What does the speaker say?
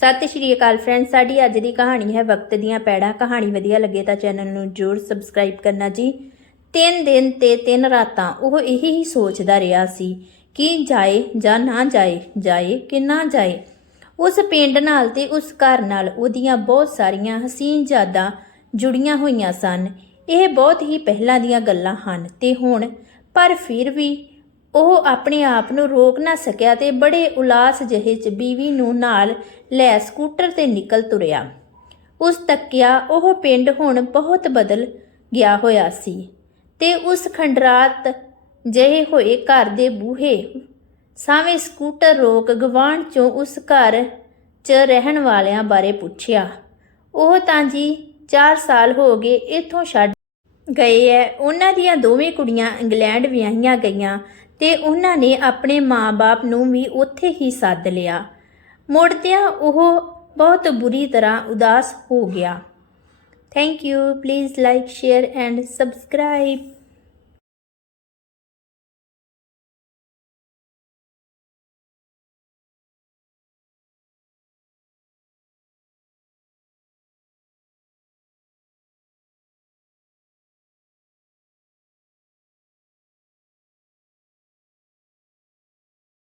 ਸਤਿ ਸ਼੍ਰੀ ਅਕਾਲ ਫਰੈਂਡ ਸਾਡੀ ਅੱਜ ਦੀ ਕਹਾਣੀ ਹੈ ਵਕਤ ਦੀਆਂ ਪੈੜਾਂ। ਕਹਾਣੀ ਵਧੀਆ ਲੱਗੇ ਤਾਂ ਚੈਨਲ ਨੂੰ ਜਰੂਰ ਸਬਸਕ੍ਰਾਈਬ ਕਰਨਾ ਜੀ। ਤਿੰਨ ਦਿਨ ਤੇ ਤਿੰਨ ਰਾਤਾਂ ਉਹ ਇਹੀ ਹੀ ਸੋਚਦਾ ਰਿਹਾ ਸੀ ਕਿ ਜਾਏ ਜਾਂ ਨਾ ਜਾਏ ਜਾਏ ਕਿ ਨਾ ਜਾਏ। ਉਸ ਪਿੰਡ ਨਾਲ ਤੇ ਉਸ ਘਰ ਨਾਲ ਉਹਦੀਆਂ ਬਹੁਤ ਸਾਰੀਆਂ ਹਸੀਨ ਯਾਦਾਂ ਜੁੜੀਆਂ ਹੋਈਆਂ ਸਨ। ਇਹ ਬਹੁਤ ਹੀ ਪਹਿਲਾਂ ਦੀਆਂ ਗੱਲਾਂ ਹਨ ਤੇ ਹੁਣ ਪਰ ਫਿਰ ਵੀ ਉਹ ਆਪਣੇ ਆਪ ਨੂੰ ਰੋਕ ਨਾ ਸਕਿਆ ਤੇ ਬੜੇ ਉਲਾਸ ਜਿਹੇ ਚ ਬੀਵੀ ਨੂੰ ਨਾਲ ਲੈ ਸਕੂਟਰ ਤੇ ਨਿਕਲ ਤੁਰਿਆ। ਉਸ ਤੱਕਿਆ ਉਹ ਪਿੰਡ ਹੁਣ ਬਹੁਤ ਬਦਲ ਗਿਆ ਹੋਇਆ ਸੀ ਤੇ ਉਸ ਖੰਡਰਾਤ ਜਿਹੇ ਹੋਏ ਘਰ ਦੇ ਬੂਹੇ ਸਾਵੇਂ ਸਕੂਟਰ ਰੋਕ ਗਵਾਂਢ ਚੋਂ ਉਸ ਘਰ 'ਚ ਰਹਿਣ ਵਾਲਿਆਂ ਬਾਰੇ ਪੁੱਛਿਆ। ਉਹ ਤਾਂ ਜੀ 4 ਸਾਲ ਹੋ ਗਏ ਇੱਥੋਂ ਛੱਡ ਗਏ ਐ। ਉਹਨਾਂ ਦੀਆਂ ਦੋਵੇਂ ਕੁੜੀਆਂ ਇੰਗਲੈਂਡ ਵਿਆਹੀਆਂ ਗਈਆਂ ਤੇ ਉਹਨਾਂ ਨੇ ਆਪਣੇ ਮਾਂ-ਬਾਪ ਨੂੰ ਵੀ ਉੱਥੇ ਹੀ ਸੱਦ ਲਿਆ। ਮੁੜਦਿਆਂ ਉਹ ਬਹੁਤ ਬੁਰੀ ਤਰ੍ਹਾਂ ਉਦਾਸ ਹੋ ਗਿਆ। Thank you please like share and subscribe